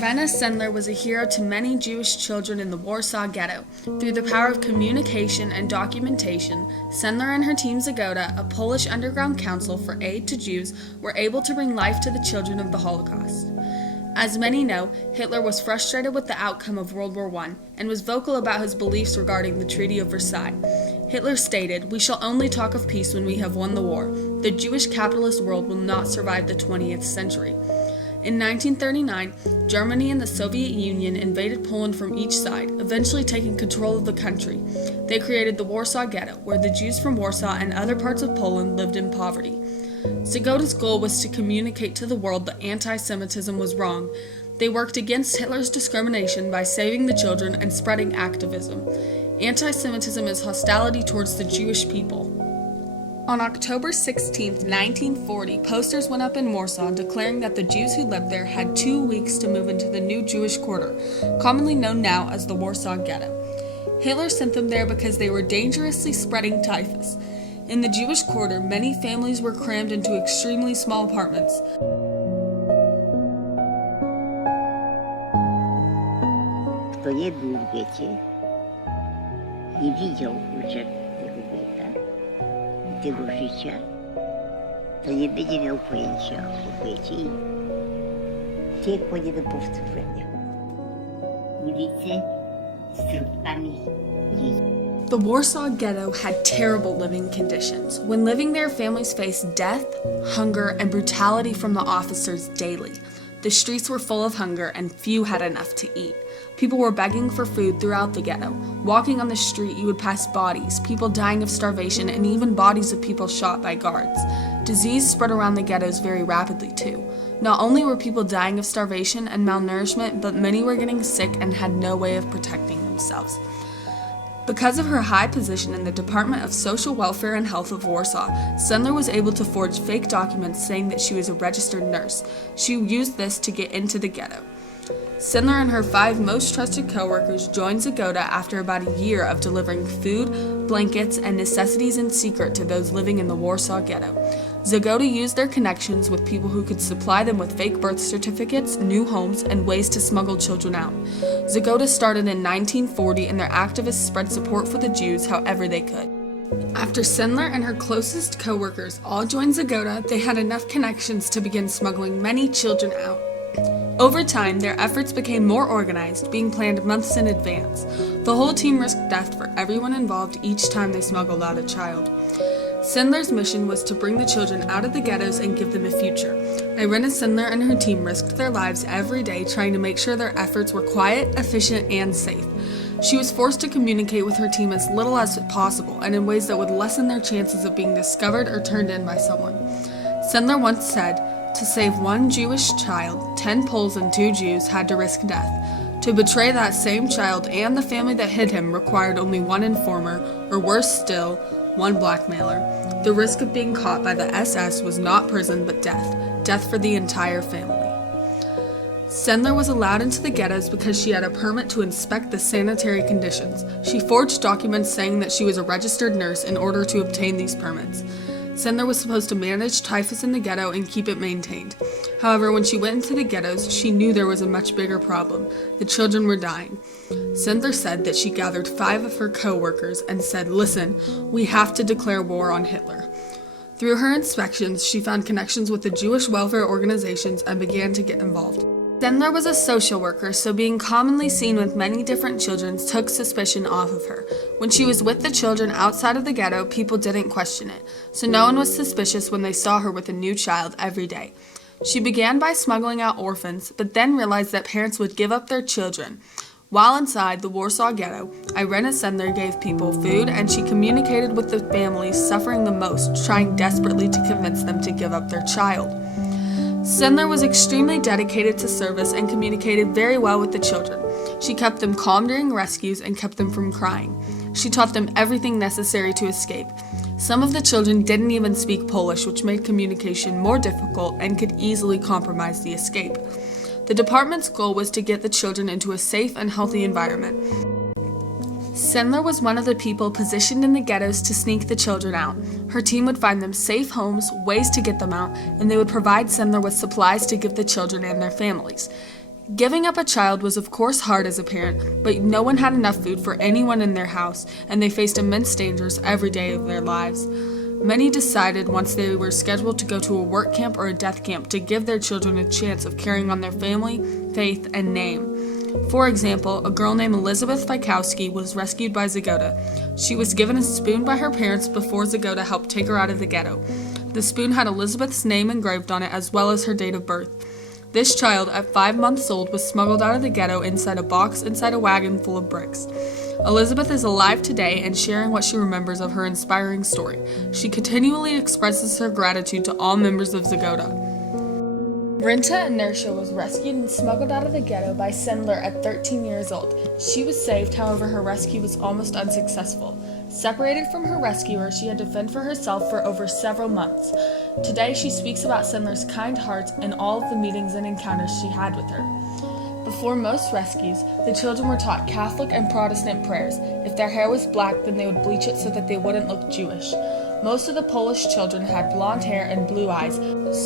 Irena Sendler was a hero to many Jewish children in the Warsaw Ghetto. Through the power of communication and documentation, Sendler and her team Zagoda, a Polish underground council for aid to Jews, were able to bring life to the children of the Holocaust. As many know, Hitler was frustrated with the outcome of World War I and was vocal about his beliefs regarding the Treaty of Versailles. Hitler stated, "We shall only talk of peace when we have won the war. The Jewish capitalist world will not survive the 20th century." In 1939, Germany and the Soviet Union invaded Poland from each side, eventually taking control of the country. They created the Warsaw Ghetto, where the Jews from Warsaw and other parts of Poland lived in poverty. Zagoda's goal was to communicate to the world that anti-Semitism was wrong. They worked against Hitler's discrimination by saving the children and spreading activism. Anti-Semitism is hostility towards the Jewish people. On October 16, 1940, posters went up in Warsaw declaring that the Jews who lived there had 2 weeks to move into the new Jewish quarter, commonly known now as the Warsaw Ghetto. Hitler sent them there because they were dangerously spreading typhus. In the Jewish quarter, many families were crammed into extremely small apartments. Kto nie był w getcie, nie widział kurczę tego getta i tego życia, to nie będzie miał pojęcia o getcie i piekło nie do powtórzenia. Ulice z trupami dzieci. The Warsaw Ghetto had terrible living conditions. When living there, families faced death, hunger, and brutality from the officers daily. The streets were full of hunger and few had enough to eat. People were begging for food throughout the ghetto. Walking on the street, you would pass bodies, people dying of starvation, and even bodies of people shot by guards. Disease spread around the ghettos very rapidly too. Not only were people dying of starvation and malnourishment, but many were getting sick and had no way of protecting themselves. Because of her high position in the Department of Social Welfare and Health of Warsaw, Sendler was able to forge fake documents saying that she was a registered nurse. She used this to get into the ghetto. Sendler and her 5 most trusted co-workers joined Zagoda after about a year of delivering food, blankets, and necessities in secret to those living in the Warsaw Ghetto. Zagoda used their connections with people who could supply them with fake birth certificates, new homes, and ways to smuggle children out. Zagoda started in 1940, and their activists spread support for the Jews however they could. After Sendler and her closest co-workers all joined Zagoda, they had enough connections to begin smuggling many children out. Over time, their efforts became more organized, being planned months in advance. The whole team risked death for everyone involved each time they smuggled out a child. Sendler's mission was to bring the children out of the ghettos and give them a future. Irena Sendler and her team risked their lives every day trying to make sure their efforts were quiet, efficient, and safe. She was forced to communicate with her team as little as possible and in ways that would lessen their chances of being discovered or turned in by someone. Sendler once said, "To save one Jewish child, 10 Poles and 2 Jews had to risk death. To betray that same child and the family that hid him required only one informer, or worse still, one blackmailer. The risk of being caught by the SS was not prison but death for the entire family." Sendler was allowed into the ghettos because she had a permit to inspect the sanitary conditions. She forged documents saying that she was a registered nurse in order to obtain these permits. Sendler was supposed to manage typhus in the ghetto and keep it maintained. However, when she went into the ghettos, she knew there was a much bigger problem. The children were dying. Sendler said that she gathered 5 of her co-workers and said, "Listen, we have to declare war on Hitler." Through her inspections, she found connections with the Jewish welfare organizations and began to get involved. Sendler was a social worker, so being commonly seen with many different children took suspicion off of her. When she was with the children outside of the ghetto, people didn't question it, so no one was suspicious when they saw her with a new child every day. She began by smuggling out orphans, but then realized that parents would give up their children. While inside the Warsaw Ghetto, Irena Sendler gave people food, and she communicated with the families suffering the most, trying desperately to convince them to give up their child. Sendler was extremely dedicated to service and communicated very well with the children. She kept them calm during rescues and kept them from crying. She taught them everything necessary to escape. Some of the children didn't even speak Polish, which made communication more difficult and could easily compromise the escape. The department's goal was to get the children into a safe and healthy environment. Sendler was one of the people positioned in the ghettos to sneak the children out. Her team would find them safe homes, ways to get them out, and they would provide Sendler with supplies to give the children and their families. Giving up a child was of course hard as a parent, but no one had enough food for anyone in their house, and they faced immense dangers every day of their lives. Many decided once they were scheduled to go to a work camp or a death camp to give their children a chance of carrying on their family, faith, and name. For example, a girl named Elizabeth Fikowski was rescued by Zagota. She was given a spoon by her parents before Zagota helped take her out of the ghetto. The spoon had Elizabeth's name engraved on it as well as her date of birth. This child, at 5 months old, was smuggled out of the ghetto inside a box inside a wagon full of bricks. Elizabeth is alive today and sharing what she remembers of her inspiring story. She continually expresses her gratitude to all members of Zagota. Renta Inertia was rescued and smuggled out of the ghetto by Sendler at 13 years old. She was saved, however her rescue was almost unsuccessful. Separated from her rescuer, she had to fend for herself for over several months. Today she speaks about Sendler's kind heart and all of the meetings and encounters she had with her. Before most rescues, the children were taught Catholic and Protestant prayers. If their hair was black, then they would bleach it so that they wouldn't look Jewish. Most of the Polish children had blonde hair and blue eyes,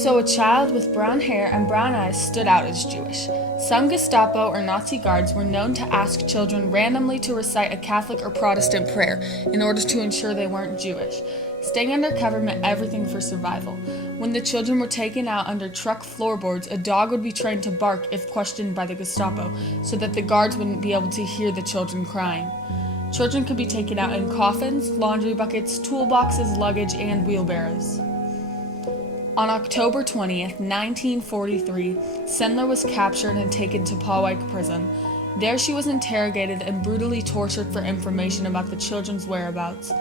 so a child with brown hair and brown eyes stood out as Jewish. Some Gestapo or Nazi guards were known to ask children randomly to recite a Catholic or Protestant prayer in order to ensure they weren't Jewish. Staying undercover meant everything for survival. When the children were taken out under truck floorboards, a dog would be trained to bark if questioned by the Gestapo, so that the guards wouldn't be able to hear the children crying. Children could be taken out in coffins, laundry buckets, toolboxes, luggage, and wheelbarrows. On October 20th, 1943, Sendler was captured and taken to Pauwijk prison. There she was interrogated and brutally tortured for information about the children's whereabouts.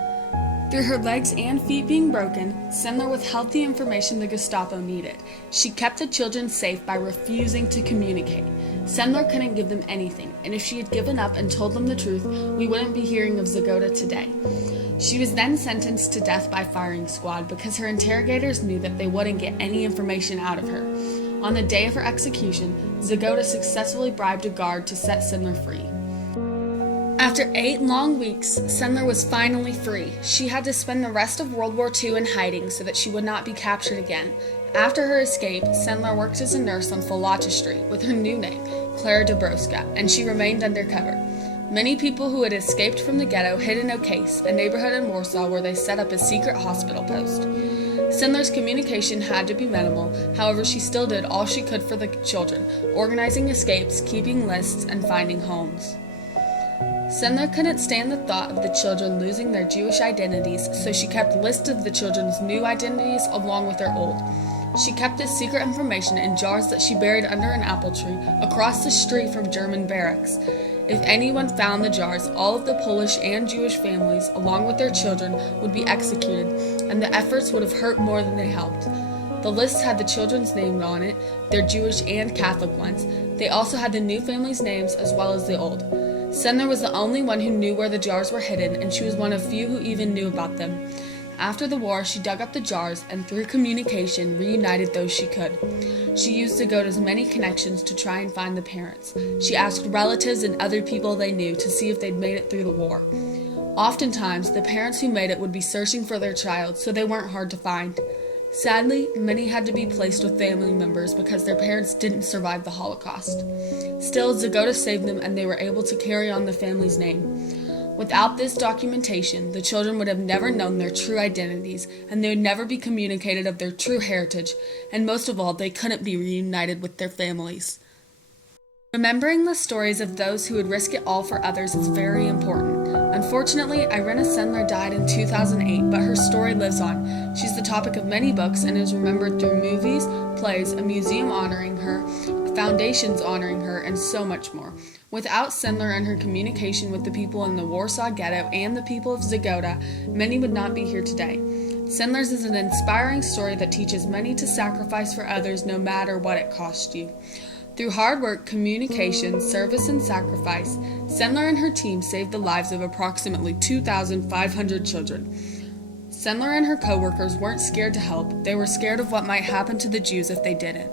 Through her legs and feet being broken, Sendler withheld the information the Gestapo needed. She kept the children safe by refusing to communicate. Sendler couldn't give them anything, and if she had given up and told them the truth, we wouldn't be hearing of Zagota today. She was then sentenced to death by firing squad because her interrogators knew that they wouldn't get any information out of her. On the day of her execution, Zagota successfully bribed a guard to set Sendler free. After 8 long weeks, Sendler was finally free. She had to spend the rest of World War II in hiding so that she would not be captured again. After her escape, Sendler worked as a nurse on Falata Street with her new name, Clara Dobroska, and she remained undercover. Many people who had escaped from the ghetto hid in Okase, a neighborhood in Warsaw where they set up a secret hospital post. Sendler's communication had to be minimal, however she still did all she could for the children, organizing escapes, keeping lists, and finding homes. Sendler couldn't stand the thought of the children losing their Jewish identities, so she kept lists of the children's new identities along with their old. She kept this secret information in jars that she buried under an apple tree across the street from German barracks. If anyone found the jars, all of the Polish and Jewish families, along with their children, would be executed, and the efforts would have hurt more than they helped. The list had the children's names on it, their Jewish and Catholic ones. They also had the new families' names as well as the old. Sendler was the only one who knew where the jars were hidden, and she was one of few who even knew about them. After the war, she dug up the jars and through communication reunited those she could. She used Zagota's many connections to try and find the parents. She asked relatives and other people they knew to see if they'd made it through the war. Oftentimes, the parents who made it would be searching for their child, so they weren't hard to find. Sadly, many had to be placed with family members because their parents didn't survive the Holocaust. Still, Zagota saved them and they were able to carry on the family's name. Without this documentation, the children would have never known their true identities, and they would never be communicated of their true heritage, and most of all, they couldn't be reunited with their families. Remembering the stories of those who would risk it all for others is very important. Unfortunately, Irena Sendler died in 2008, but her story lives on. She's the topic of many books and is remembered through movies, plays, a museum honoring her, foundations honoring her, and so much more. Without Sendler and her communication with the people in the Warsaw Ghetto and the people of Zagota, many would not be here today. Sendler's is an inspiring story that teaches many to sacrifice for others no matter what it costs you. Through hard work, communication, service, and sacrifice, Sendler and her team saved the lives of approximately 2,500 children. Sendler and her co-workers weren't scared to help, they were scared of what might happen to the Jews if they didn't.